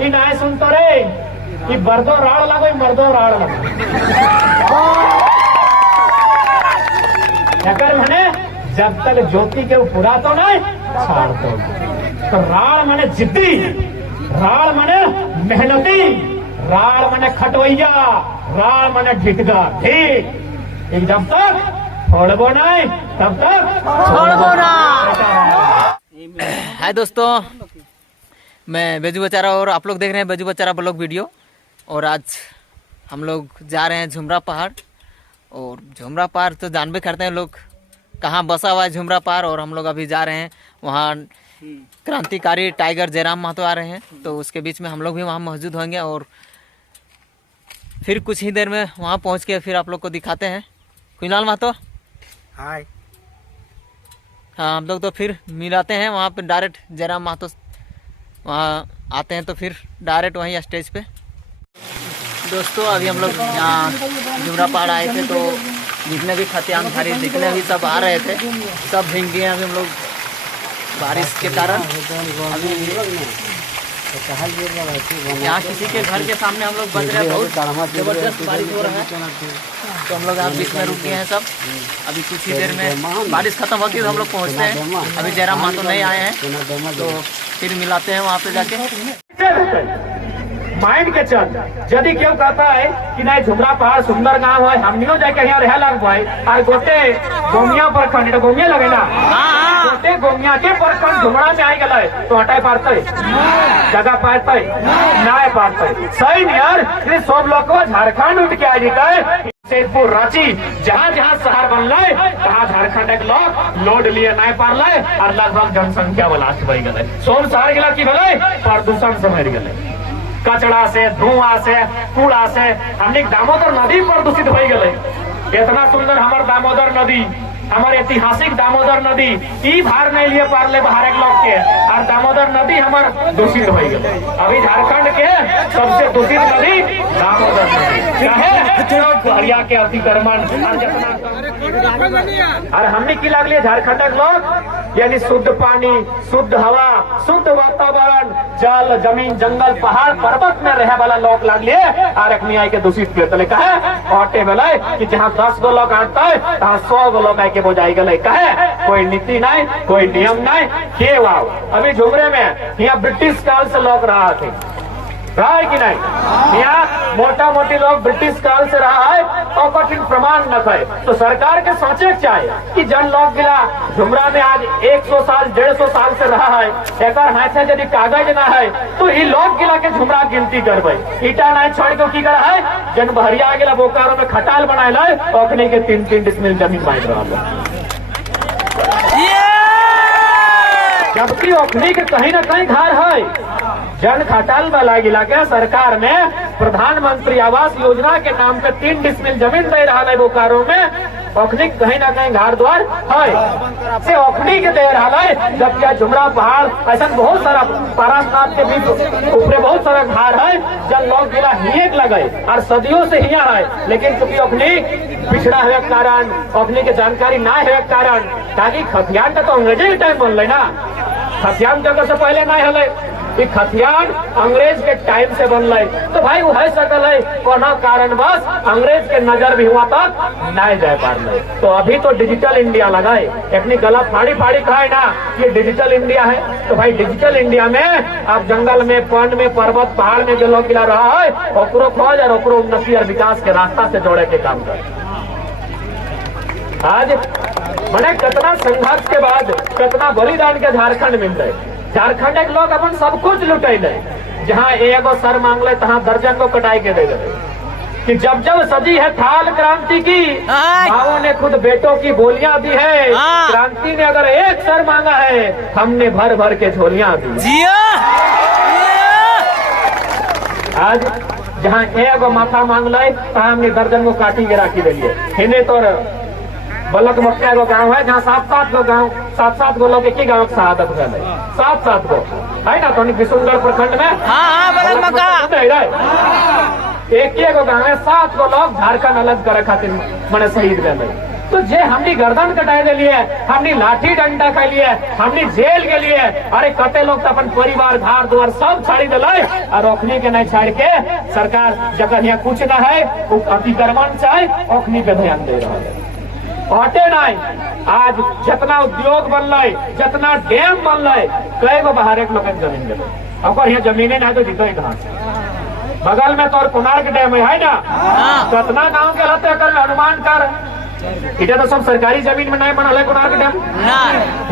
कि नाय सुनतो रे कि बर्दो राड़ लगो मर्दो राड़ लगो अगर मने जब तक ज्योति के पूरा तो नहीं छाड़ तो राड़ मने जिद्दी, राड़ मने मेहनती, राड़ मने खटवैया, राड़ मने ढिकदा ठीक। जब तक छोड़बो नहीं तब तक छोड़बो ना। हाय दोस्तों, मैं बेजू बचारा और आप लोग देख रहे हैं बेजू बचारा ब्लॉग वीडियो। और आज हम लोग जा रहे हैं झुमरा पहाड़। और झुमरा पहाड़ तो जानबे करते हैं लोग कहाँ बसा हुआ है झुमरा पहाड़। और हम लोग अभी जा रहे हैं वहाँ, क्रांतिकारी टाइगर जयराम महतो आ रहे हैं, तो उसके बीच में हम लोग भी वहाँ मौजूद होंगे। और फिर कुछ ही देर में वहाँ पहुँच के फिर आप लोग को दिखाते हैं। कुणाल महतो हाय। हाँ, हम लोग तो फिर मिलाते हैं वहाँ पे डायरेक्ट। जयराम महतो वहाँ आते हैं तो फिर डायरेक्ट वहीं स्टेज पे। दोस्तों अभी हम लोग यहाँ झुमरा पहाड़ आए थे, तो जितने भी खतियान धारी जितने भी सब आ रहे थे सब भीग गए अभी हम लोग बारिश के कारण। यहाँ किसी के घर के सामने हम लोग बच रहे हैं, बहुत जबरदस्त बारिश हो रहा है। तो हम लोग यहाँ बीच में रुक गए हैं सब। अभी कुछ ही देर में बारिश खत्म होती है तो हम लोग पहुँचते हैं। अभी जयराम महतो नहीं आए हैं, तो फिर मिलाते हैं वहाँ पे जाके। माइंड के चल यदि क्यों कहता है कि नहीं झुमरा पहाड़ सुंदर गांव है, हम नहीं जाके यहाँ रह लग भाई। और गोटे गोमिया प्रखंड गोमिया लगे ना, गोटे गोमिया के प्रखंड झुमरा में आई गए तो हटाए पारते जगह पाते ना पाते सही नहीं यार। सब लोग झारखंड उठ के आ जाते शेरपुर रांची जहाँ जहाँ शहर बन रहे तहाँ झारखंड एक लोग लोड लिए नहीं पार ले और लगभग जनसंख्या ब्लास्ट बढ़ गए। सोम शहर गिला की भले प्रदूषण से मर गए, कचड़ा से, धुआं से, कूड़ा से। हमने दामोदर नदी प्रदूषित हो गए। इतना सुंदर हमार दामोदर नदी, हमारे ऐतिहासिक दामोदर नदी ई भार नहीं लिए पारले बाहर एक लोग के, और दामोदर नदी हमार दूषित हो गए। अभी झारखंड के सबसे दूषित नदी दामोदर नदी हरिया के अतिक्रमण और हमने की लगलिए झारखंड के लोग यानी शुद्ध पानी, शुद्ध हवा, शुद्ध वातावरण, जल, जमीन, जंगल, पहाड़, पर्वत में रहे वाला लोग लगलिए और अखनी आई के दूषित पेतले कहे ऑटे बेले कि जहाँ 10 गो लोग आता है तहाँ 100 गो लोग आके बुझाई गए। कहे कोई नीति नहीं, कोई नियम नहीं के वाव। अभी झुमरे में यहाँ ब्रिटिश काल से लोग रहा थे, रहा है कि नहीं? यहाँ मोटा मोटी लोग ब्रिटिश काल से रहा है और कठिन प्रमाण न है। तो सरकार के सोचे चाहिए कि जन लोग गिला झुमरा में आज 100 साल 150 साल से रहा है, एक हाथ से यदि कागज ना है तो ये लोग गिला के झुमरा गिनती करबे। ईटा नहीं छोड़ के की करा है जन बहरिया गिला बोकारो में खटाल बनाए लाए अखनी के 3-3 डिसमिल जमीन बांट रहा है, जबकि अखनी के कहीं न कहीं घर है। जन खटाल वाला इलाके सरकार ने प्रधानमंत्री आवास योजना के नाम पे 3 डिसमिल जमीन दे रहा है बोकारो में। अखनी कहीं ना कहीं घर द्वार है से अखनी के दे रहा है, जबकि झुमरा पहाड़ ऐसा बहुत सारा पारानाथ के बीच ऊपरे बहुत सारा घर है जब लोग गिला हिएक लगे और सदियों से हिया है। लेकिन चूंकि अखनी पिछड़ा है कारण, अखनी के जानकारी ना है कारण, ताकि खतियान का तो अंग्रेजी टाइम बनल ना, खतियान जगह से पहले नहीं हले। खतियान अंग्रेज के टाइम से बनल तो भाई वो है सकल है कोनो कारण बस अंग्रेज के नजर भी हुआ तक नहीं जा पा रहे। तो अभी तो डिजिटल इंडिया लगाए, अपनी गला फाड़ी फाड़ी खाए ना ये डिजिटल इंडिया है। तो भाई डिजिटल इंडिया में आप जंगल में, वन में, पर्वत पहाड़ में जो लोग गिला रहा है ओकरो खोज और ओकरो उन्नति और विकास के रास्ता से जोड़े के काम कर। आज बड़े कितना संघर्ष के बाद कितना बलिदान के झारखंड मिल रहे। झारखंड के लोग अपन सब कुछ लुटैले, जहाँ एगो सर मांगले तहाँ दर्जन को कटाई के दे गए। कि जब जब सजी है थाल क्रांति की, माओ ने खुद बेटों की बोलियां दी है। क्रांति ने अगर एक सर मांगा है हमने भर भर के झोलियां दी। आज जहाँ एगो माथा मांगले तहाँ हमने दर्जन को काटी के राखी दिलिए। हिंदे तो बलक मक्का गो गाँव है जहाँ 7-7 गो गाँव, 7-7 गो लोग एक ही गाँव की शहादत हुए, 7-7 गो है ना। तो विशुनगढ़ प्रखंड में एक ही गो गाँव है 7 गो लोग झारखंड अलग करे खातिर मैंने शहीद गए। तो जे हमनी गर्दन कटाए दे लिए, हमनी लाठी डंडा के लिए, हमनी जेल के लिए, अरे कते लोग तो अपन परिवार घर द्वार सब छाड़ी दिले और ओखनी के नहीं छाड़ के सरकार जगह यहाँ कुछ न है अतिक्रमण चाहे ओखनी पे ध्यान दे रहा है। हटे नहीं, आज जितना उद्योग बनल, जितना डैम बनल, कई गो बाहर एक लोग जमीन दिले, अगर यहाँ जमीने ना तो जीतो कहाँ से। बगल में तो और कोणार्क डैम है ना, कितना गांव के रहते कर अनुमान कर, इधर तो सब सरकारी जमीन में नहीं बनल है कोणार्क डैम।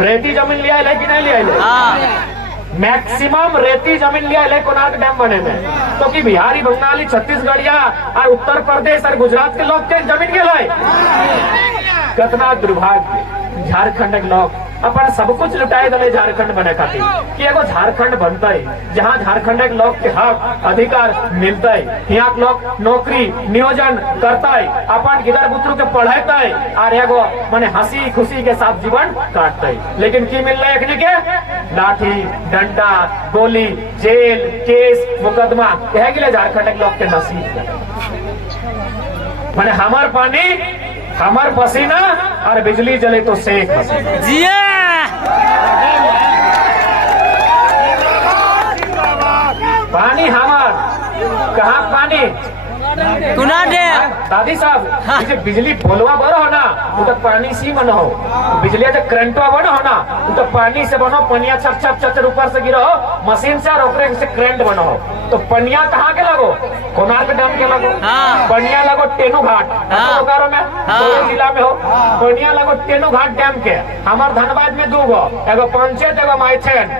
रेती जमीन लिया है कि नहीं लिया है? मैक्सिमम रेती जमीन लिया है कोणार्क डैम बने में। तो कि बिहारी, बंगाली, छत्तीसगढ़िया और उत्तर प्रदेश और गुजरात के लोग के जमीन के लाए। कितना दुर्भाग्य, झारखंड के लोग अपन सब कुछ लुटाए दले झारखंड बने खातिर कि एगो झारखंड बनता है जहाँ झारखंड के लोग के हक अधिकार मिलता है, यहाँ के लोग नौकरी नियोजन करता है, अपन गिदर बुतरू के पढ़ाता है और एगो माने हंसी खुशी के साथ जीवन काटता है। लेकिन की मिल रहा है के लाठी डंडा गोली जेल केस मुकदमा कह गिले झारखंड के लोग के नसीब माने हमार पानी हमार पसीना और बिजली जले तो शेख हसीना जिया पानी हमार कहाँ पानी कुना दे दादी साहब जे बिजली बोलवा बनो हो ना वो तो पानी से बनो हो, बिजली जो करंटवा बनो हो ना वो तो पानी से बनो, पनिया छप छप छप ऊपर से गिरो मशीन से और ओकरे से करंट बनो हो। तो पनिया कहाँ के लगो? कोणार्क डैम के लगो। पनिया लगो टेनू घाट बोकारो में, जिला में हो। पनिया लगो टेनू घाट डैम के। हमार धनबाद में 2 गो, एगो पंचायत एगो माइथेन,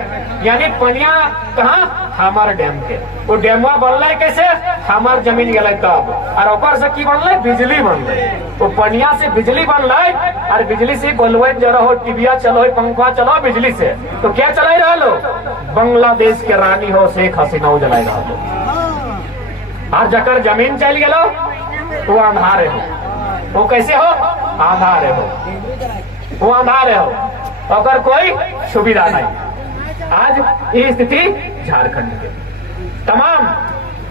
यानी पनिया कहाँ? हमार डैम के। वो डैमवा बनल कैसे? हमार जमीन गल तब, और ऊपर से की बनल? बिजली बनल। तो पनिया से बिजली बनल और बिजली से बोलवे जरा हो, टीविया चलो, पंखा चलो बिजली से। तो क्या चलाई रहा लो? बांग्लादेश के रानी हो शेख हसीना जलाई रहा लो। और जकर जमीन चल गलो वो अंधारे हो। वो कैसे हो? अंधारे हो, वो अंधारे हो, अगर कोई सुविधा नहीं। आज ये स्थिति झारखंड के तमाम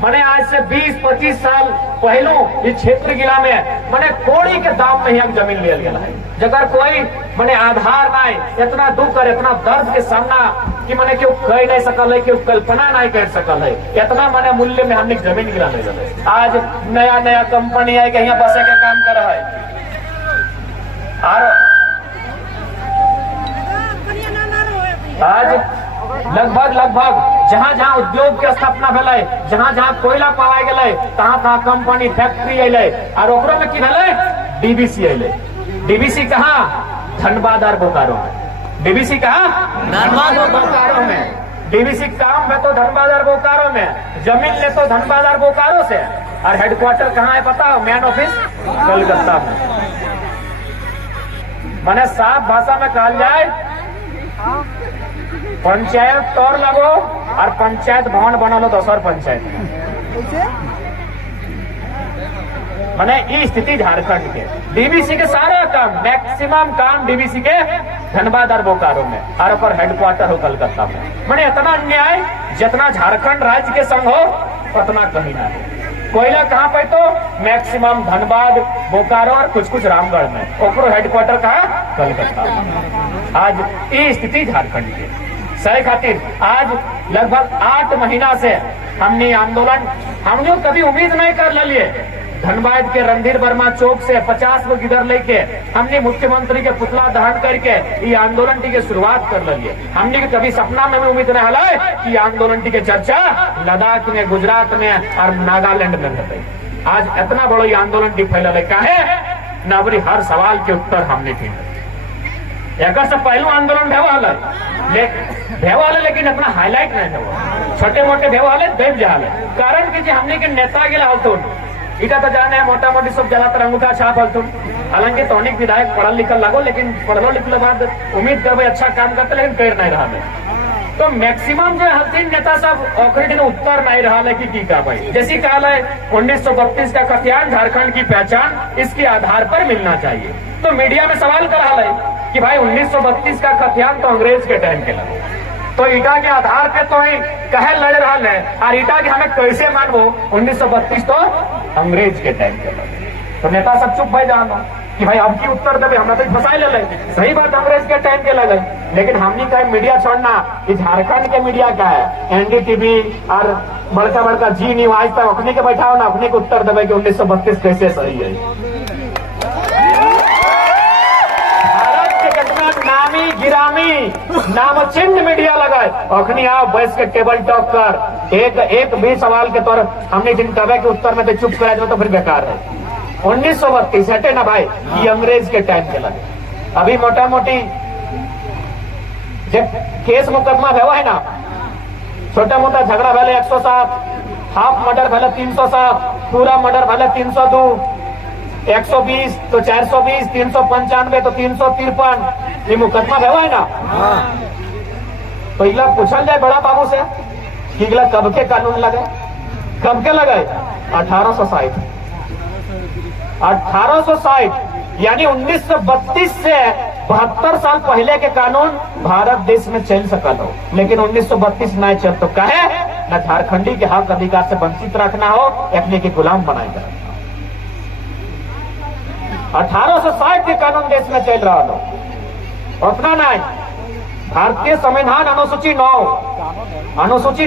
माने आज से 20-25 साल पहले इस क्षेत्र जिला में माने कोड़ी के दाम में यहाँ जमीन लिया गया है, जगह कोई माने आधार नहीं, इतना दुख और इतना दर्द के सामना कि माने क्यों कह नहीं सकल है, क्यों कल्पना नहीं कर सकल है, इतना माने मूल्य में हमने जमीन गिरा नहीं गए। आज नया नया कंपनी है कि यहाँ बसे का काम कर रहा है और आज लगभग जहाँ जहाँ उद्योग के स्थापना भेलै, जहाँ जहाँ कोयला पावा गेलै, तहाँ तहाँ कंपनी फैक्ट्री अलै और ओकरो में की भेलै? डीबीसी अलै। डीबीसी कहाँ? धनबाद और बोकारो में। डीबीसी कहाँ? धनबाद और बोकारो में। डीबीसी काम में तो धनबाद और बोकारो में, जमीन ले तो धनबाद और बोकारो से, और हेडक्वार्टर कहाँ है पता हो? मेन ऑफिस कलकत्ता में। माने साफ भाषा में कहा जाए पंचायत तौर लगो और पंचायत भवन बनलो दोसर पंचायत। माने ये स्थिति झारखंड के डीबीसी के सारा काम, मैक्सिमम काम डीबीसी के धनबाद और बोकारो में, और ऊपर हेडक्वार्टर हो कलकत्ता में। माने इतना अन्याय जितना झारखंड राज्य के संग हो उतना कहीं ना है। कोयला कहाँ पे? तो मैक्सिमम धनबाद बोकारो और कुछ रामगढ़ में, ओकरो हेडक्वार्टर कहाँ? कलकत्ता में। आज ये स्थिति झारखंड की सही खातिर आज लगभग 8 महीना से हमने आंदोलन, हम लोग कभी उम्मीद नहीं कर लिए। धनबाद के रणधीर वर्मा चौक से 50 गो गिदर लेके हमने मुख्यमंत्री के पुतला दहन करके ये आंदोलन की शुरुआत कर लिए। हमने कभी सपना में भी उम्मीद नहीं हला कि आंदोलन की चर्चा लद्दाख में, गुजरात में और नागालैंड में होते। आज इतना बड़ा ये आंदोलन फैल है, काहे? नवरी हर सवाल के उत्तर हमने थे। एक से पहलू आंदोलन भेवाले लेकिन अपना हाईलाइट नहीं हुआ, छोटे मोटे भेवाले देव जहाले कारण की हमने के नेता गिला हलतुन इटा तो जाने मोटा मोटी सब जलातर अंगूठा छाप हलतुन। हालांकि तो अनेक विधायक पढ़ल लिखल लगो, लेकिन पढ़लो लिखल बाद उम्मीद कर अच्छा काम करते लेकिन कर नहीं रहा। तो मैक्सिमम जो हलतीन नेता सब ओखरी दिन उत्तर नहीं रहा है कि का भाई जैसी कहा है 1932 का खतियान झारखंड की पहचान इसके आधार पर मिलना चाहिए। तो मीडिया में सवाल कर रहा है कि भाई 1932 का खतियान तो अंग्रेज के टाइम के लगे, तो ईटा के आधार पे तो ही कहे लड़ रहा है और ईटा के हमें कैसे मानवो? 1932 तो अंग्रेज के टाइम के लगे। तो नेता सब चुप भाई जानो कि भाई अब की उत्तर देवे, हमरा तो फंसाई ले। सही बात, अंग्रेज के टाइम के लगे, लेकिन हमनी का मीडिया छोड़ना, इस झारखंड के मीडिया का है एनडीटीवी और बड़का बड़का जी न्यूज, आज तक अपने के बैठा हो ना, अपने को उत्तर देवे कि 1932 कैसे सही है। भारत के कितना नामी गिरामी नामचिन्ह मीडिया लगाए, अखनी आओ बैस के टेबल टॉक कर, एक भी सवाल के तौर हमने जिन कवे के उत्तर में तो चुप कराए तो फिर बेकार है। 1932 हटे ना भाई, ये अंग्रेज के टाइम के लगे। अभी मोटा मोटी जब केस मुकदमा हुआ है ना, छोटा मोटा झगड़ा भले 107, हाफ मर्डर भले 307, पूरा मर्डर भले 302, 120 तो 420, 395 तो 353, ये मुकदमा हुआ है ना। तो इगला पूछल जाए बड़ा बाबू से कि इगला कब के कानून लगे, कब के लगे? 1860 यानी 1932 से 72 साल पहले के कानून भारत देश में चल सकल हो, लेकिन 1932 न चल तो कहे न झारखंडी के हक अधिकार से वंचित रखना हो, अपने के गुलाम बनाएगा। 1860 के कानून देश में चल रहा हो, उतना नहीं। भारतीय संविधान अनुसूची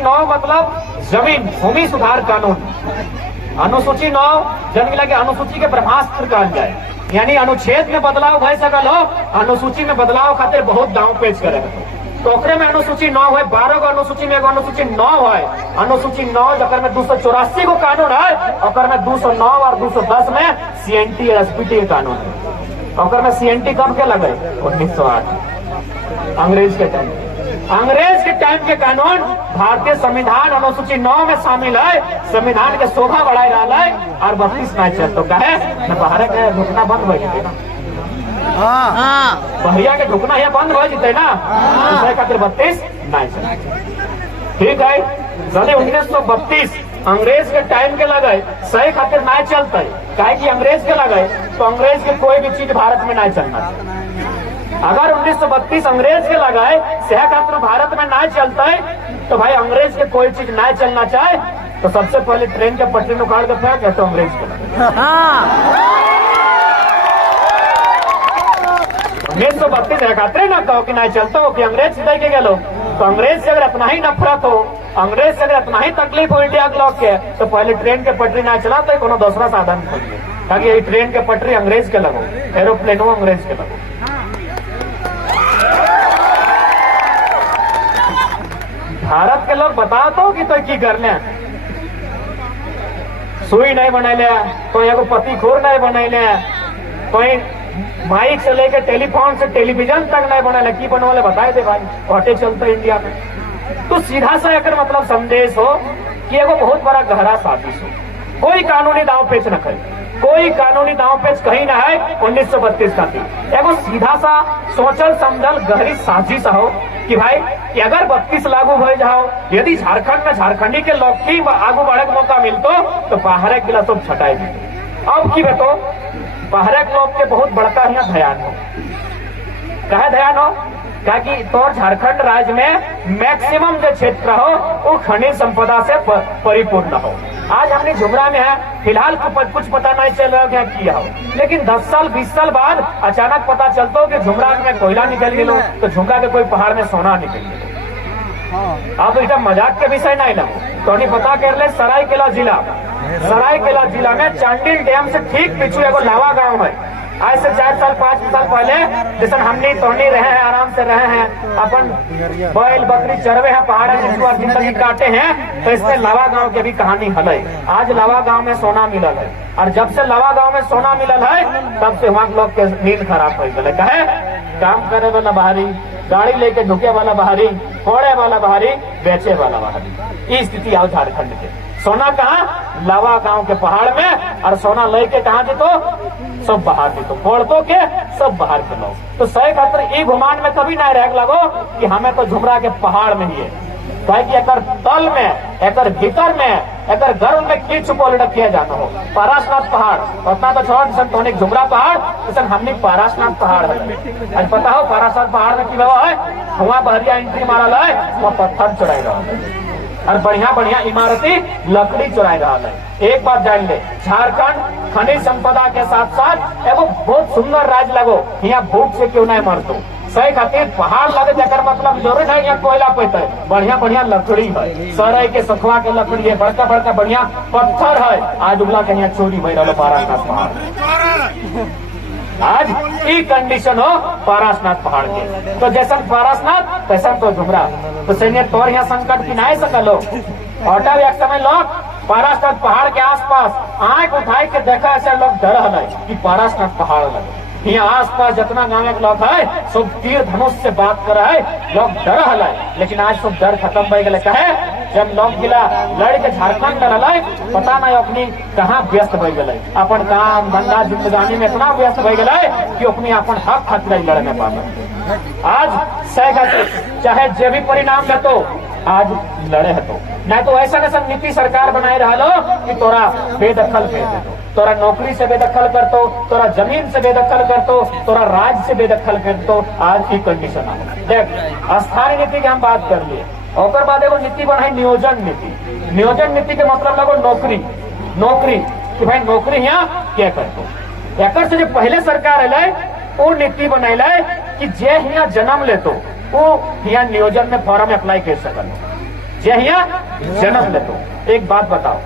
9 मतलब जमीन भूमि सुधार कानून, अनुसूची 9 जन मिला के अनुसूची के ब्रह्मास्त्र कहा जाए, यानी अनुच्छेद में बदलाव भय सकल हो, अनुसूची में बदलाव खातिर बहुत दांव पेच करेगा। तो ओकरे में अनुसूची 9 है, 12 गो अनुसूची में एगो अनुसूची 9 है। अनुसूची 9 जकर में 284 गो कानून है, ओकर में 209 और 210 में सीएनटी और एसपीटी के कानून है। ओकर में सीएनटी कब के लगे? 1908 अंग्रेज के टाइम। अंग्रेज के टाइम के कानून भारतीय संविधान अनुसूची 9 में शामिल है, संविधान के शोभा बढ़ाई रहा है, और 32 ना चल तो कहे न बाहर के ढुकना बंद हो जाए ना, बहरिया के ढुकना यहाँ बंद हो जाते ना, खातिर 32 ना चल। ठीक है, चले 1932 अंग्रेज के टाइम के लगे, सही खातिर ना चलते, काहे कि अंग्रेज के लगे तो अंग्रेज के कोई भी चीज भारत में ना चलना। अगर 1932 अंग्रेज के लगाए सह खातिर भारत में ना चलता है, तो भाई अंग्रेज के कोई चीज ना चलना चाहे तो सबसे पहले ट्रेन के पटरी उखाड़ के फेंक तो अंग्रेज के लगे। 1932 है खातिर ना कहो कि ना चलता हो कि अंग्रेज से के गलो, तो अंग्रेज से अगर इतना ही नफरत हो, अंग्रेज से अगर इतना ही तकलीफ हो इंडिया ब्लॉक के, तो पहले ट्रेन के पटरी ना चला तो कोनो दूसरा साधन खोलिए, ताकि ये ट्रेन के पटरी अंग्रेज के लगो, एरोप्लेनो अंग्रेज के लगो। भारत के लोग बता दो कि तो की करने, सुई नहीं बनैले, कोई एगो पतिखोर नहीं बनैले, कोई माइक से लेके टेलीफोन से टेलीविजन तक नहीं बनैले, की बनवाले बताए दे भाई, हटे चलते इंडिया में। तो सीधा सा एक मतलब संदेश हो कि एगो बहुत बड़ा गहरा साजिश हो, कोई कानूनी दांव पेच न करे, कोई कानूनी दांव पेच कहीं ना है 1932 का थी, एगो सीधा सा सोचल समझल गहरी साजिश हो कि भाई कि अगर 32 लागू हो जाओ, यदि झारखंड में झारखंडी के लोग की आगू बढ़े का मौका मिलतो तो बाहर के गिला सब छटाई दी। अब की बेतो बाहर के लोग के बहुत बड़का यहाँ ध्यान हो, कहे ध्यान हो कि तो झारखंड राज्य में मैक्सिमम जो क्षेत्र हो वो खनिज संपदा से परिपूर्ण हो। आज हमने झुमरा में है, फिलहाल कुछ पता नहीं चल रहा क्या किया हो, लेकिन 10 साल 20 साल बाद अचानक पता चलता हो कि झुमरा में कोयला निकल गया, तो झुमरा के कोई पहाड़ में सोना निकल गया। अब एकदम मजाक के विषय नहीं लगो, तो नहीं पता कर ले सरायकेला जिला में चांडिल डैम से ठीक पीछे एगो लावा गांव है। आज से 4 साल 5 साल पहले जैसे हमने तोड़नी रहे हैं, आराम से रहे हैं, अपन बैल बकरी चरवे हैं, पहाड़ में जिंदगी काटे हैं, तो इसमें लावा गांव की भी कहानी हल है। आज लावा गांव में सोना मिलल है, और जब से लावा गांव में सोना मिलल है तब से वहाँ लोग के नींद खराब हो गए। कहे काम करे वाला बाहरी, गाड़ी लेके ढुके वाला बाहरी, फोड़े वाला बाहरी, बेचे वाला बाहरी, ये स्थिति आओ झारखंड के। सोना कहाँ? लावा गांव के पहाड़ में, और सोना लेके कहाँ जीतो? सब बाहर जीतो, फोड़तो के सब बाहर के लोग। तो सही खातर ये घुमान में कभी नहीं रह लगो कि हमें तो झुमरा के पहाड़ में ही है, कि एकर तल में, एकर भीतर में, एकर गर्भ में की छुपल रखिए जाना हो। पारासनाथ पहाड़ उतना तो छोड़ संतोनिक झुमरा पहाड़, जैसे हमने पारासनाथ पहाड़ है। आज पता हो पारासनाथ पहाड़ में की व्यवस्था है, वहाँ बहरिया एंट्री मारल है, वहाँ पत्थर चढ़ाई रहा है। और बढ़िया बढ़िया इमारती लकड़ी चुराई रहा है। एक बात जान ले, झारखंड खनिज संपदा के साथ साथ एगो बहुत सुंदर राज्य लगो, यहाँ भूख से क्यों नहीं मरतो। सही खातिर पहाड़ लगे जकर मतलब जरूर है यहाँ कोयला पैते, बढ़िया बढ़िया लकड़ी है, सराय के सखुआ के लकड़ी है, बड़का बड़का बढ़िया पत्थर है। आज उगला के यहाँ चोरी भई रहा पारसनाथ पहाड़। आज ई कंडीशन हो पारसनाथ पहाड़ के, तो जैसा पारसनाथ तैसा तो झुमरा। तो सैन्य तौर यहाँ संकट की नहीं सकलो। हटा एक समय लोग पारसनाथ पहाड़ के आसपास आंख उठाए के देखा, ऐसे लोग डर है कि पारसनाथ पहाड़ लगे। यहाँ आसपास जितना गाँव के लोग है सब तीर धनुष से बात कर रहे, लोग डर है। लेकिन आज सब डर खत्म हो गए। कहे जब लोग गिला लड़ के झारखंड रहा, पता नहीं अपनी कहाँ व्यस्त हो गए, अपन काम धंधा जिंदगानी में इतना व्यस्त हो गए कि अपनी अपन हक खातिर लड़ने पाते। आज चाहे जो भी परिणाम ले तो आज लड़े है, तो नहीं तो ऐसा ऐसा नीति सरकार बनाए रहा लो कि तोरा बेदखल कर दो, तोरा नौकरी से बेदखल कर दो, तोरा जमीन से बेदखल कर दो, तोरा राज्य से बेदखल कर दो। आज की कंडीशन आ देख, स्थानीय नीति की हम बात कर लिए, और बाद एगो नीति बनाई नियोजन नीति। नियोजन नीति के मतलब लगो नौकरी, नौकरी कि भाई नौकरी यहाँ क्या कर दो। एक से जो पहले सरकार है वो नीति बनैले कि जे यहाँ जन्म ले तो वो यहाँ नियोजन में फॉर्म अप्लाई कर सकल, जे यहाँ जन्म ले तो। एक बात बताओ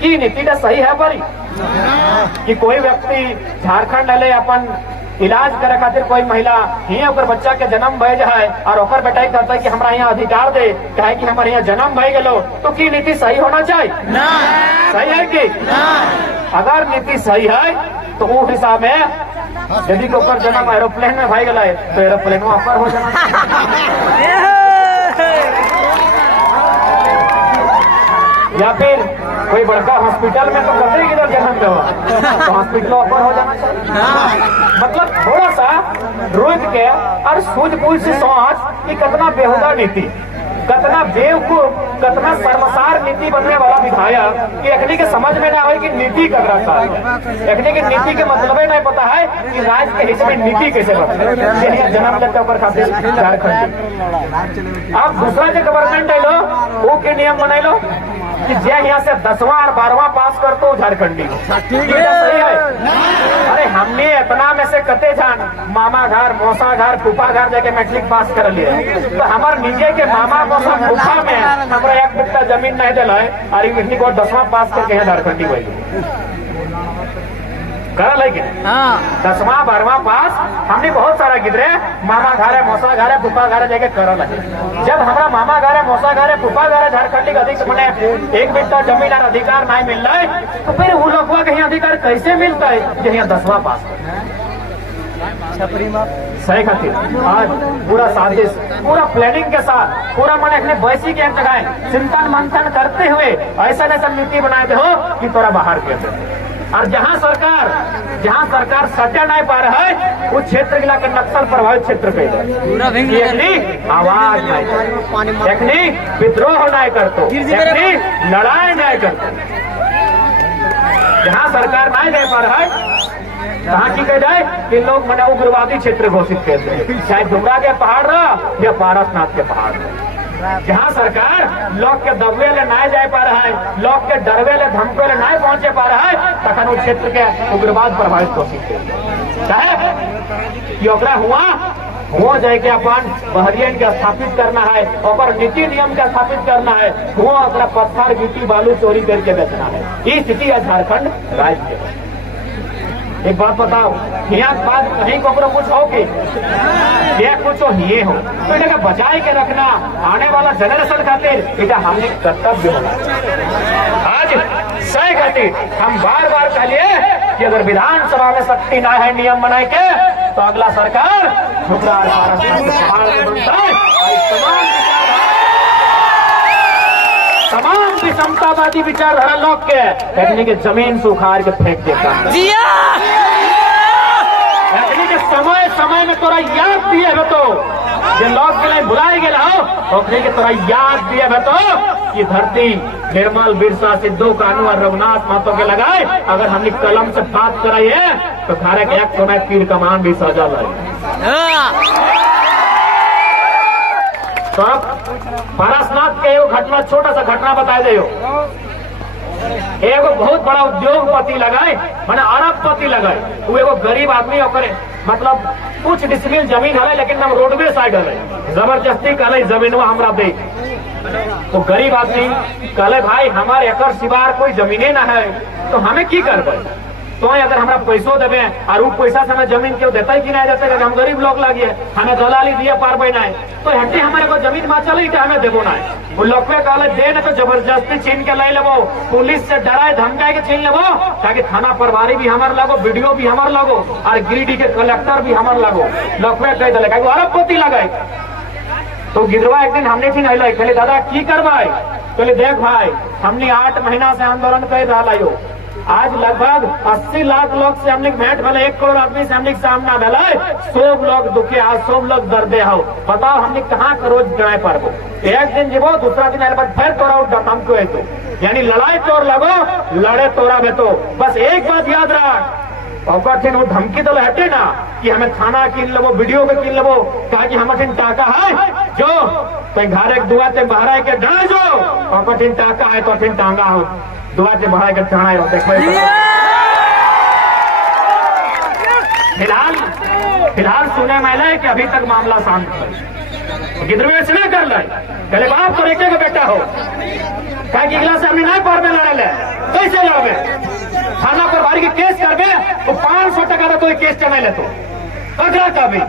कि नीति का सही है बड़ी कि कोई व्यक्ति झारखंड ले अपन इलाज करे खातिर कोई महिला यहाँ ओकर बच्चा के जन्म भय जाए और ओकर बेटा कहता है कि हमरा यहाँ अधिकार दे, कहे कि हमारे यहाँ जन्म भय गलो, तो की नीति सही होना चाहिए? सही है कि? अगर नीति सही है तो वो हिसाब में यदि ओकर जन्म एरोप्लेन में भय गए तो एरोप्लेन में ऑफर हो जाना या फिर कोई बड़का हॉस्पिटल में तो कतई किधर जन्म दो तो हॉस्पिटल ऑफर हो जाना चाहिए। मतलब थोड़ा सा रोज के और सूझबूझ से सोच कि कितना बेहुदा नीति, कितना बेवकूफ, कितना शर्मसार नीति बनने वाला विधायक कि अखनी के समझ में ना आए कि नीति कगरा सा है। अखनी के नीति के मतलब नहीं पता है कि राज्य के हिस्से में नीति कैसे बनती जन्म लेते ऊपर खातिर झारखंड। आप दूसरा जो गवर्नमेंट है लो वो के नियम बनाए लो कि जे यहाँ से 10वां और 12वां पास कर तो झारखंडी सही है। अरे हमने इतना में से कते जान मामा घर, मौसा घर, फूफा घर जाके मैट्रिक पास कर लिए, तो हमारे निजे के मामा मौसा फूफा में हमारा एक बिट्टा जमीन नहीं दिला है और इतनी को 10वां पास करके यहाँ झारखंडी हुई करल है कि 10वां 12वां पास हमने बहुत सारा गिदरे मामा घर है, मौसा घर है, फूफा घर है जाके करल है। जब हमारा मामा घर है, मौसा घर है, फूफा घर है, झारखंडी का अधिक मैंने एक बिट्टा जमीन और अधिकार नहीं मिल रहा है, तो फिर वो लोग कहीं अधिकार कैसे मिलता है जो यहाँ 10वां पास सही खातिर आज पूरा साजिश, पूरा प्लानिंग के साथ पूरा मन अपने वैसी के जगह चिंतन मंथन करते हुए ऐसा ऐसा नीति बनाए हो कि तोरा बाहर के दे। और जहां सरकार सत्या नहीं पा रहा है उस क्षेत्र के नक्सल प्रभावित क्षेत्र पे आवाज नहीं, विद्रोह नहीं करतो, लड़ाई नहीं करतो। जहां सरकार नहीं दे पा रहा है कहाँ की कह जाए कि लोग मैंने उग्रवादी क्षेत्र घोषित कर दे, चाहे डुमरा के पहाड़ रहा या पारसनाथ के पहाड़ रहा। जहाँ सरकार लोग के दबे ले नहीं जा पा रहा है, लोग के डरवे ले धमके ले नहीं पहुंचे पा रहा है, तखन उस क्षेत्र के उग्रवाद प्रभावित घोषित कर ओकरा हुआ जाए के अपन बहरियन के स्थापित करना है, और नीति नियम के स्थापित करना है, हुआ अपना पत्थर गिट्टी बालू चोरी करके बेचना है। ये स्थिति है झारखंड राज्य के। एक बात बताओ, यहाँ बात कहीं को कुछ हो कि ये कुछ ये हो तो इनका बचाए के रखना आने वाला जनरेशन खातिर इधर हमने कर्तव्य होगा। आज सही खातिर हम बार बार कहिए कि अगर विधानसभा में शक्ति ना है नियम बनाए के तो अगला सरकार तमाम विषमतावादी विचारधारा लोग के जमीन से उखाड़ के फेंक देता समय समय में तोरा याद दिए तो जे लोग के लिए बुलाए गए हो के तोरा याद दिए तो ये धरती निर्मल बिरसा सिद्धू कानू और रघुनाथ महतो के लगाए अगर हमने कलम से बात कराइए तो खारे के एक समय तीर कमान भी सजा लाए। तो अब पारसनाथ के एगो घटना, छोटा सा घटना बता दे। एगो बहुत बड़ा उद्योगपति लगाए, मैंने अरबपति लगाए, वो एगो गरीब आदमी ओकरे मतलब कुछ डिसमिल जमीन है, लेकिन हम रोडवे साइड है, जबरदस्ती कहले जमीनवा हमरा दे। तो गरीब आदमी कहले भाई हमारे एकर सिवार कोई जमीने ना है, तो हमें की करबे? तो अगर हमरा पैसो देवे और उ पैसा से हमें जमीन क्यों देता ही कि नहीं देते, हम गरीब लोग लगी है, हमें दलाली दिए पारबे ना, तो हट्टी हमारे को जमीन में चल हमें देवो ना। वो लोकवे कहले दे न तो जबरदस्ती छीन के ले लेबो, पुलिस से डराए धमकाए के छीन लेबो, ताकि थाना प्रभारी भी हमार लगो, वीडियो भी हमार लगो और गिरिडीह के कलेक्टर भी हमार लगो। लोकवे कह दिले अरबपति लगाए। तो गिरवा एक दिन हमने छीन अल, कहले दादा की करवाए? कहले देख भाई हमने 8 महीना से आंदोलन कर रहा हो, आज लगभग 80 लाख लोग से हमने भेंट भले, 1 करोड़ आदमी से हमने सामना भले, 100 लोग दुखे हो, 100 लोग दर्दे हो, बताओ हमने कहाँ का रोज गए पारबो? एक दिन जीवो, दूसरा दिन आए फिर तोरा हमको है, तो यानी लड़ाई तोड़ लगो, लड़े तोड़ा बेतो। बस एक बात याद रख, और वो धमकी तो हटे ना कि हमें थाना किन लेबो, वीडियो पे किन लेबो, ताकि हम टाका है जो तो घर एक दुआ से बहरा के डर जो, और टाका है तो टांगा हो दुआ से बहरा के चढ़ाए हो। फिलहाल सुने मैंने कि अभी तक मामला शांत है, गिद्रवेश नहीं कर ले, कहले बाप तो एक बेटा हो, कहा कि अगला से हमने नहीं पार में लड़े, कैसे लड़े? थाना प्रभारी के केस करबे तो 500 टका तो केस चले ले, तो ककरा कभी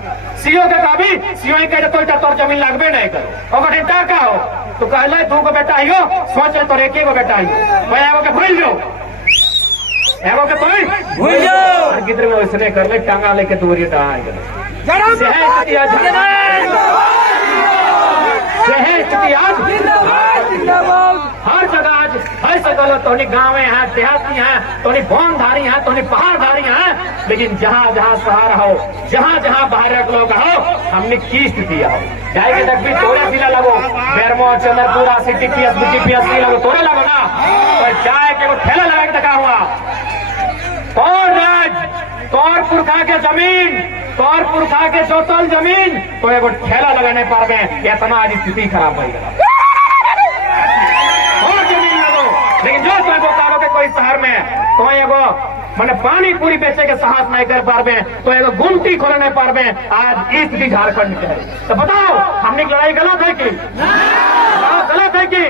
सीओ के कभी सीओ कह तो तोर जमीन लगबे नहीं करो, और टाका हो तो कहले 2 गो बेटा आइयो, सोच ले तोर 1 गो बेटा आइयो, भाई एगो के भूल जाओ, एगो के तो भूल जाओ। और गिद्र में उसने कर ले, टांगा लेके दूरी डाल हर जगह आज ऐसा गलत, तो गाँव है, देहाती है, तो बौनधारी है, तो पहाड़धारी है, लेकिन जहाँ जहाँ सहारा हो, जहाँ जहाँ बाहर लोग हो, हमने किस्त दिया हो। जाए के तक भी तोरे जिला लगो, बेरमो चंद्रपुरा सिटी पीएस बीटीपीएस लगो, तोरे लगो ना, तो जाए के वो ठेला लगा के तका हुआ तौर पुरखा के जमीन, तौर पुरखा के जोतल जमीन, तो एगो ठेला लगाने पर में इतना आज स्थिति खराब हो गया। और जमीन लगो, लेकिन जो तो बोकारो के कोई शहर में तो एगो मैंने पानी पूरी बेचे के साहस नहीं कर पार में, तो एगो गुमटी खोलने पर में आज इस भी झारखंड के है। तो बताओ हमने लड़ाई गलत है कि गलत है कि?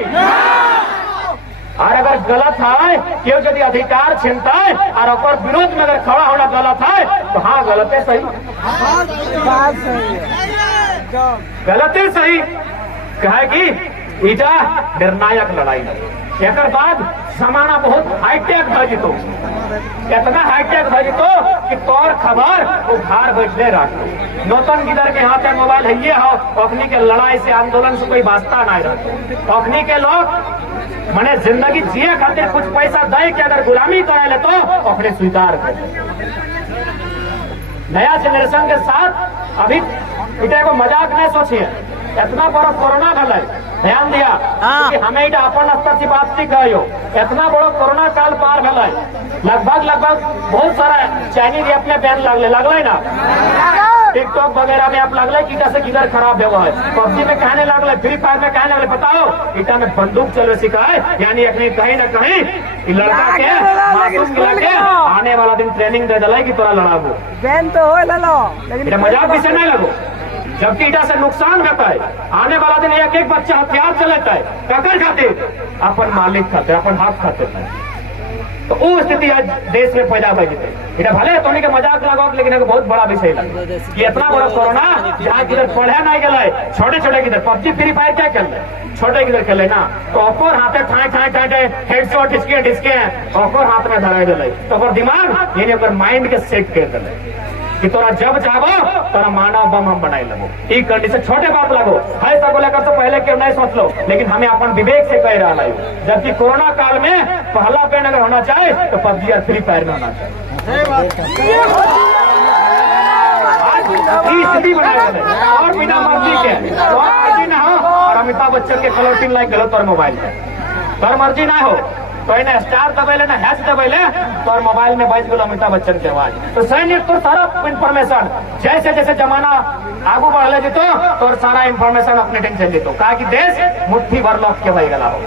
और अगर गलत है, क्यों यदि अधिकार छीनता है और ओकर विरोध में अगर खड़ा होना गलत है, तो हाँ गलत है सही, गलत है सही, कहे कि इटा निर्णायक लड़ाई है। एक बाद जमाना बहुत हाईटेक भजितो, इतना हाईटेक भजितो कि तौर खबर वो घर बैठले रखो। नौतन गिदर के हाथ में मोबाइल है ये हो, अखनी के लड़ाई से आंदोलन से कोई वास्ता नहीं रखो। अखनी के लोग मैंने जिंदगी जिए खातिर कुछ पैसा दे के अगर गुलामी करा ले तो अपने स्वीकार कर। नया जनरेशन के साथ अभी इटा को मजाक नहीं सोचिए, इतना बड़ा कोरोना भले ध्यान दिया कि हमें इटा अपन स्तर से बात नहीं कहो, इतना बड़ा कोरोना काल पार भले लगभग बहुत सारा चाइनीज ऐप में बैन लगले ना, टिकटॉक वगैरह में आप लगले कि इटा से किधर खराब व्यवहार है, पबजी में कहने लगले, फ्री फायर में कहने लगले, बताओ इटा में बंदूक चलवे सिखाए, यानी कहीं न कहीं लड़का के मासूम के आने वाला दिन ट्रेनिंग दे दिलाई कि तोरा लड़ाबो बैन तो हो लो, लेकिन मजाक भी से नहीं लगो, जबकि इटा से नुकसान होता है। आने वाला दिन एक बच्चा हथियार चलाता है, ककर खातिर? अपन मालिक खातिर, अपन हाथ खातिर। तो वो स्थिति आज देश में पैदा हो जाते। इधर भले तो के मजाक लगाओ, लेकिन एक बहुत बड़ा विषय लगे कि इतना बड़ा कोरोना जहाँ किधर पढ़े नहीं गए, छोटे छोटे किधर पबजी फ्री फायर क्या खेल रहे, छोटे किधर खेले ना, तो ओकर हाथे ठाए हेडशॉट ढिसके ओकर हाथ में धरा गए, तो ओकर दिमाग यानी ओकर माइंड के सेट कर दिले कि तोरा जब चाहो तोरा मानव बम हम बनाए लगो। एक कंडीशन छोटे बात लगो है सब लेकर तो पहले क्यों नहीं सोच लो, लेकिन हमें अपन विवेक से कह रहा है। जबकि कोरोना काल में पहला पेन अगर होना चाहे तो पबजी और फ्री फायर में होना चाहिए। स्थिति बनाए और बिना मर्जी के मर्जी ना हो, और अमिताभ बच्चन के फ्लोटिंग लाइक गलत और मोबाइल है, पर मर्जी ना हो तो इन्हें स्टार दबेले ना हैश दबेले तो और मोबाइल में बाइज गुलो अमिताभ बच्चन के आवाज तो सैनिक तो सारा इन्फॉर्मेशन जैसे जैसे जमाना आगू बढ़ले जीतो तो सारा इन्फॉर्मेशन अपने टेंशन जीतो कहा कि देश मुट्ठी भर लौट के भाई गला हो।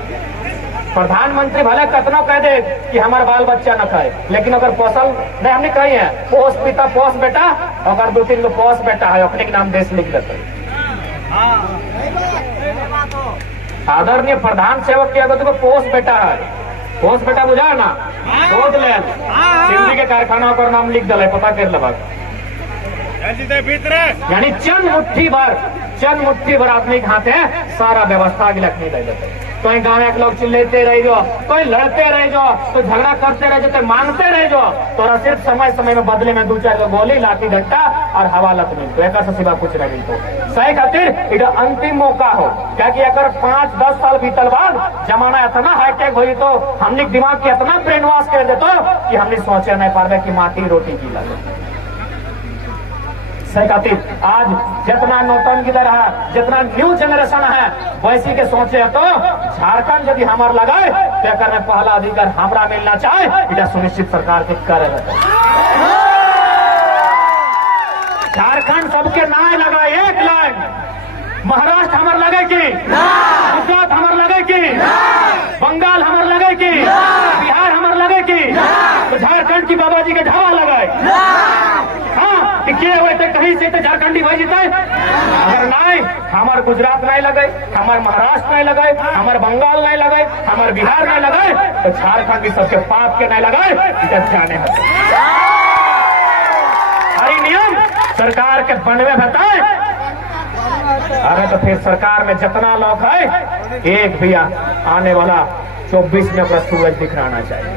प्रधानमंत्री भले कतना कह दे कि हमारे बाल बच्चा न खाए, लेकिन अगर पोसल नहीं हमने कही है पोस पिता पोस बेटा, अगर 2-3 पोस बेटा है अपने के नाम देश लिख देते। आदरणीय प्रधान सेवक की अगर तो पोस बेटा है, पोस बेटा बुझा ना खोज ले सिंधी के कारखाना पर नाम लिख दे पता कर ले यानी चंद मुट्ठी भर आदमी के हाथ है सारा व्यवस्था की लखनी दे देते। तो गाँव के लोग चिल्लाते रह जाओ, कोई लड़ते रह जाओ, तो झगड़ा करते रह जाते, मांगते रह जाओ, तो सिर्फ समय समय में बदले में 2-4 गोली लाठी डंडा और हवालत मिल तो एक सिवा कुछ नहीं मिलतो। सही खातिर इधर अंतिम मौका हो क्या कि अगर 5-10 साल बीतल बाद जमाना इतना हाईटेक हुई तो हमने दिमाग के इतना ब्रेन वॉश कर देतो कि हमने सोचे नहीं पावे कि माटी रोटी की लगे। सही खातिर आज जितना नौतन की तरह जितना न्यू जनरेशन है वैसी के सोचे तो झारखंड यदि हमार लगाए तो कर में पहला अधिकार हमारा मिलना चाहे इधर सुनिश्चित सरकार के करे। झारखंड सबके नाय लगाए एक लाइन, महाराष्ट्र हमार लगे की, गुजरात हमार लगे की, बंगाल हमार लगे की, बिहार हमार लगे की, तो झारखंड की बाबा जी के ढाबा लगाए। हाँ के हुए थे कहीं से तो झारखंडी भाई जीता अगर नहीं हमार गुजरात नहीं लगे, हमार महाराष्ट्र नहीं लगे, हमार बंगाल नहीं लगे, हमार बिहार नहीं लगे, तो झारखंड भी सबके पाप के नहीं लगे जाने हरी नियम सरकार के बनवे बताए। अरे तो फिर सरकार में जितना लोग है एक भी आने वाला 24 में सूरज दिखराना चाहिए।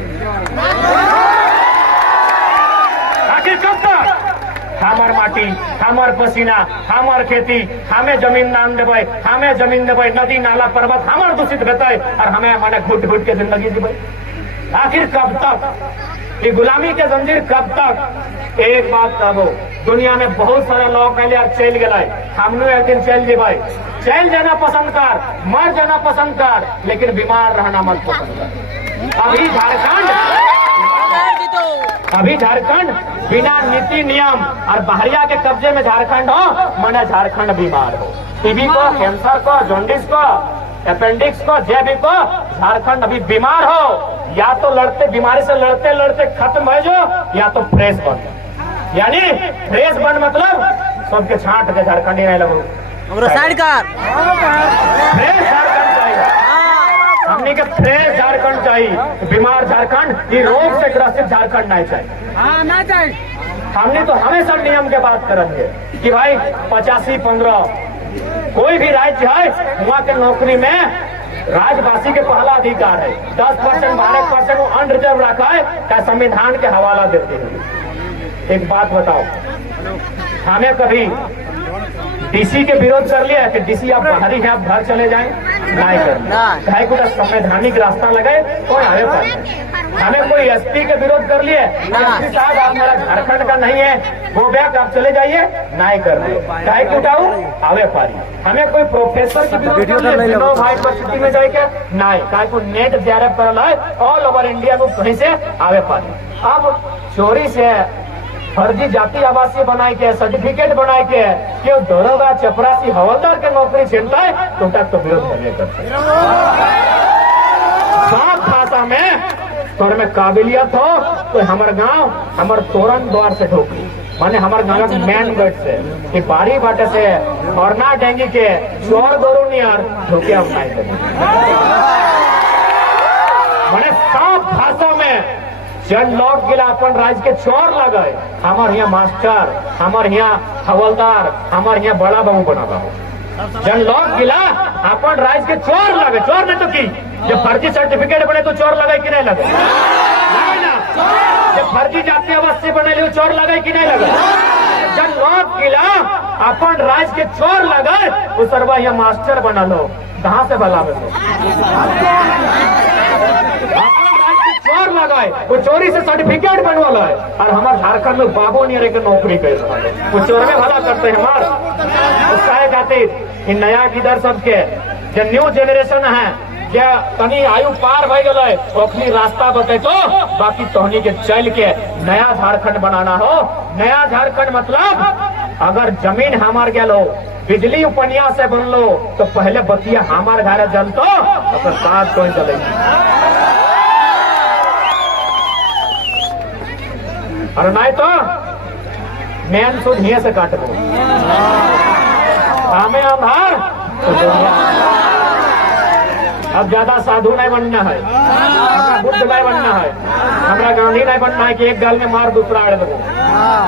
आखिर कब तक हमार माटी, हमार पसीना, हमार खेती, हमें जमीन नाम देवे, हमें जमीन देवे, नदी नाला पर्वत हमार दूषित रहते और हमें मैंने घुट घुट के जिंदगी जीवे। आखिर कब तक ये गुलामी के जंजीर कब तक? एक बात कहबो, दुनिया में बहुत सारे लोग पहले आज चल गए, हमने एक दिन चल जेबे, चल जाना पसंद कर, मर जाना पसंद कर, लेकिन बीमार रहना मत पसंद कर। अभी झारखंड बिना नीति नियम और बहरिया के कब्जे में झारखंड हो माने झारखंड बीमार हो, टीबी को, कैंसर को, जॉन्डिस को, अपेंडिक्स को, जेबी को, झारखंड अभी बीमार हो। या तो लड़ते बीमारी से लड़ते लड़ते खत्म हो जाओ या तो फ्रेश बन, यानी फ्रेश बन मतलब सबके छांट के झारखंडी नहीं लगो फ्रेश झारखंड चाहिए, हमने के फ्रेश झारखंड चाहिए, बीमार झारखंड, ये रोग से ग्रसित झारखंड नहीं चाहिए। ना चाहिए। हमने तो हमेशा नियम के बात करेंगे कि भाई 85-15 कोई भी राज्य है वहाँ के नौकरी में राजवासी के पहला अधिकार है, 10% 12% वो अनरिजर्व रखा है क्या संविधान के हवाला देते हैं। एक बात बताओ, हमें कभी डीसी के विरोध कर लिया कि डीसी आप बाहरी हैं, आप घर चले जाएं? नहीं करना, कोई संवैधानिक रास्ता लगाए तो आगे पर। हमें कोई एसपी के विरोध कर लिए, एसपी साहब आप मेरा झारखंड का नहीं है, वो बैक आप चले जाइए, नहीं कर रहे, चाहे क्यों उठाऊ आवे पारी। हमें कोई प्रोफेसर के विरोध कर लिए, यूनिवर्सिटी में जाए नहीं, चाहे कोई नेट जेआरएफ करल है ऑल ओवर इंडिया में कहीं से आवे पारी। अब चोरी से फर्जी जाति आवासीय बनाए के, सर्टिफिकेट बनाए के क्यों दरोगा चपरासी हवलदार के नौकरी छीनता है तो तक तो विरोध करने करते। साफ भाषा में तोर में काबिलियत हो तो हमारे गांव हमारे तोरण द्वार से ढोकी, माने हमारे गांव के मेन गेट से कि बारी बाटे से और ना डेंगी के चोर गोरू नियर ढोके हम नहीं देंगे। माने साफ भाषा में जन लोग गिला अपन राज्य के चोर लगे, हमारे यहाँ मास्टर, हमारे यहाँ हवलदार, हमारे यहाँ बड़ा बाबू बना बाबू, जन लोग गिला अपन राज्य के चोर लगे। चोर ने तो की जब फर्जी सर्टिफिकेट बने तो चोर लगे कि नहीं लगे? नहीं ना। जब फर्जी जाति आवासीय बने चोर लगे कि नहीं लगे? जन लोग गिला अपन राज्य के चोर लगे, वो सर्वा यहाँ मास्टर बना लो, कहाँ से भला चोर लगाए, वो चोरी से सर्टिफिकेट बनवाला है और हमारे झारखंड में बाबू नहीं रहे नौकरी कर वो चोर में भला करते हैं हमारे। उसका खातिर नया किधर सबके जो न्यू जनरेशन है क्या तनी आयु पार भय गए तो अपनी रास्ता बते तो बाकी तोहनी के चल के नया झारखंड बनाना हो। नया झारखंड मतलब अगर जमीन हमार गेल हो, बिजली उपनिया से बनलो तो पहले बतिया हमार घर जलतो तो साथ कोई जले और नहीं तो मेन सुध हिये से काटबो हमें अंधार तो अब ज्यादा साधु नहीं बनना है, हमरा बुद्ध नहीं बनना है, हमरा गांधी नहीं बनना है कि एक गाल में मार दूसरा अड़ दो।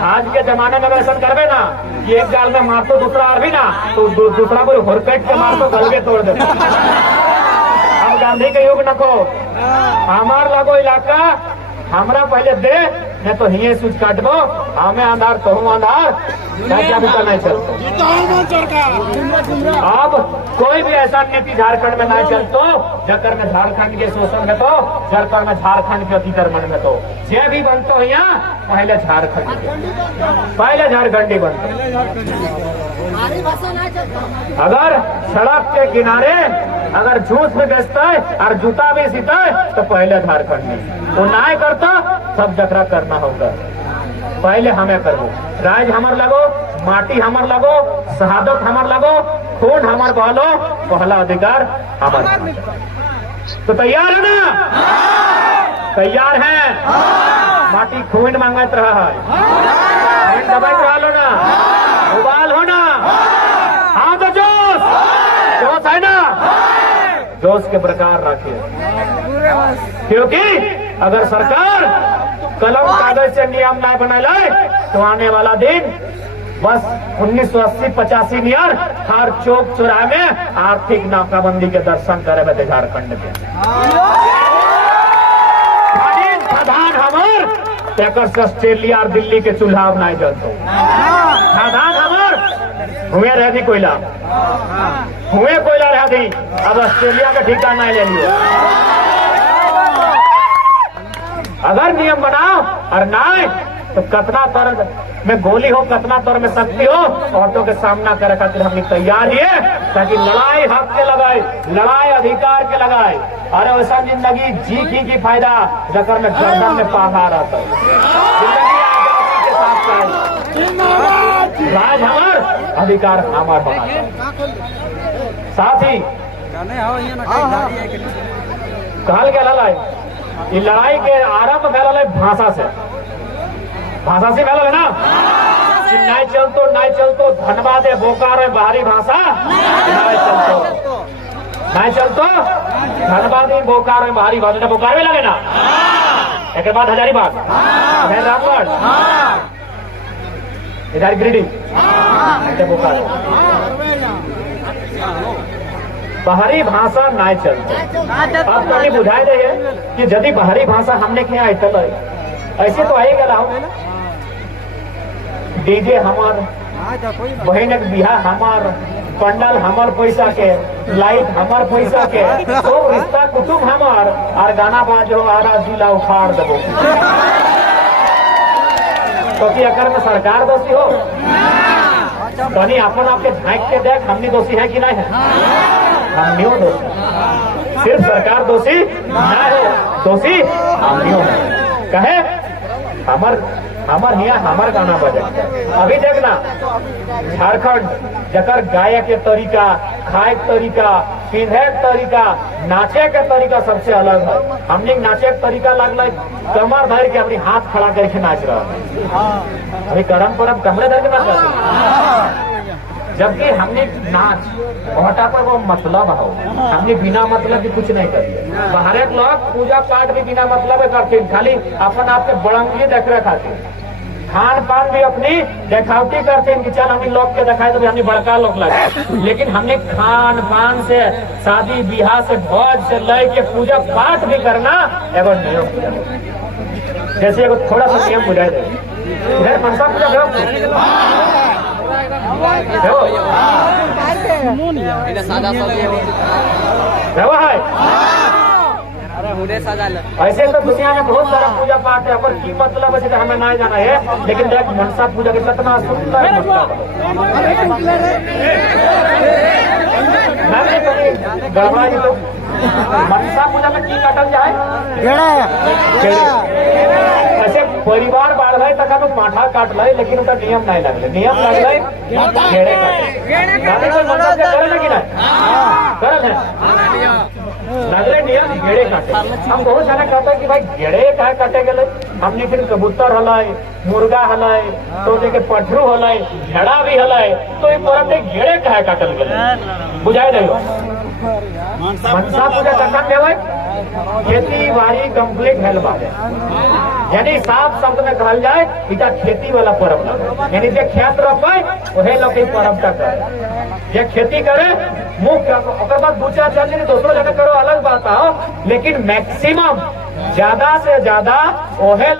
आज के जमाने में वैसा करवे ना कि एक गाल में मार तो दूसरा अड़ भी ना तो दूसरा कोई होरकट के मार तो गलबे तोड़ दे। अब गांधी के युग नको, हमार लगो इलाका हमरा पहले दे नहीं तो हिये सूच काटबो हमें अंधार तो हूँ अंधार क्या भी नहीं चलतो। अब कोई भी ऐसा नीति झारखंड में नहीं चलतो जकर में झारखंड के शोषण में तो जकर में झारखंड के अतिक्रमण में तो जे भी बनतो यहाँ पहले झारखंडी बनतो। अगर सड़क के किनारे अगर जूस भी बेचता है और जूता भी सीता है तो पहले झारखंडी वो ना करता सब जकरा करना होगा। पहले हमें करो, राज हमार लगो, माटी हमार लगो, शहादत हमार लगो, खून हमार बहलो, पहला अधिकार हमार। तो तैयार है ना? तैयार है? माटी खून मांगत रहा है, दबाई करा लो ना, उबाल हो ना, हाँ तो जोश जोश है ना, जोश के प्रकार रखिए। क्योंकि अगर सरकार कलम कागज से नियम ना बना लाए तो आने वाला दिन बस 1980-85 नियर हर चौक चौराहे में आर्थिक नाकाबंदी के दर्शन करे थे झारखंड के प्रधान हमार एक ऑस्ट्रेलिया और दिल्ली के चूल्हा नहीं जलते। प्रधान हमार हुए रह दी कोयला, हुए कोयला रह दी, अब ऑस्ट्रेलिया का ठिकाना नहीं ले लिया। अगर नियम बनाओ और ना तो कतना तर में गोली हो, कतना तर में शक्ति हो, औरतों के सामना करे खातिर हम तैयार है ताकि लड़ाई हक के लगाए, लड़ाई अधिकार के लगाए। अरे वैसा जिंदगी जी की फायदा जकर में गर्दन में पहाड़ आता है। जिंदगी आजादी के साथ राज हमार अधिकार हमार बनाता। साथ ही कहल के लड़ाई ये लड़ाई के आरंभ फैल भाषा से फैल है ना। नहीं चलतो धनबाद है बोकार है बाहरी भाषा नहीं चलतो धनबाद ही बोकार है बाहरी भाषा बोकार में लगे ना। एक बाद हजारीबाग, इधर रामगढ़, इधर गिरिडीह, बोकार बाहरी भाषा नहीं चलते। अब तो बुझाई रही है कि यदि बाहरी भाषा हमने क्या ऐसे तो आएगा लाओ डीजे हमार, बहन बिहार हमार, पंडाल हमार पैसा के, लाइट हमार पैसा के, तो रिश्ता कुटुम हमार और गाना बाजो आरा जिला उखाड़ दबो तो कि अगर में सरकार दोषी हो तनी अपन आपके झाँक के देख हमने दोषी है कि नहीं है। हम नहीं दोषी, सिर्फ सरकार दोषी ना हो, दोषी हम नहीं हो। कहे हमार यहाँ हमार गाना बजे। अभी देखना झारखंड जकर गाय के तरीका, खाए के तरीका, पीने के तरीका, नाचे के तरीका सबसे अलग है। हमने नाचे के तरीका लगल कमर धर के अपनी हाथ खड़ा करके नाच रहा। अभी करम परम कमरे धर के नाच रहा, जबकि हमने नाच घोटा पर वो मतलब हो, हमने बिना मतलब की कुछ नहीं करिए। बाहर के लोग पूजा पाठ भी बिना मतलब करते, खाली अपन आपके बड़ंगी देख रहे खाते। खान पान भी अपनी देखावटी करते हैं कि चल हम लोग के दिखाए तो हमने बड़का लोग लगे, लेकिन हमने खान पान से, शादी ब्याह से, भोज से लेके पूजा पाठ भी करना एगो नियम। जैसे एगो थोड़ा सा नियम बुझाए दे, इधर मनसा पूजा ऐसे तो दुनिया में बहुत सारा पूजा पाठ है, पर की मतलब है हमें नहीं जाना है। लेकिन देख मनसा पूजा के कितना सुंदर मतलब गड़बड़ा मनसा पूजा में की काटल जाए गेड़ा ऐसे परिवार बाढ़ रहे तक हम पाठा काट ले, लेकिन उनका नियम नहीं लगले, नियम लगले घेड़े काटे गाने कोई मतलब से करे ना कि नहीं करे है लगले नियम घेड़े काटे। हम बहुत जाने कहते हैं कि भाई घेड़े काहे काटे गए, हमने फिर कबूतर हलाए, मुर्गा हलाए, तो जे के पठरू हलाए, झड़ा भी हलाए, तो ये पर्व में घेड़े काहे काटल गए बुझाए नहीं हो। मनसा पूजा कखन देवे खेती बाड़ी कंप्लीट भेल बारे, यानी साफ शब्द में कहल जाए इटा खेती वाला पर्व लगे, यानी जे खेत रोपे वही लोग पर्व का करे, जे खेती करे मुख्य ओकर बाद दू चार दिन दूसरो जगह करो अलग बात हो, लेकिन मैक्सिमम ज्यादा से ज्यादा ओहे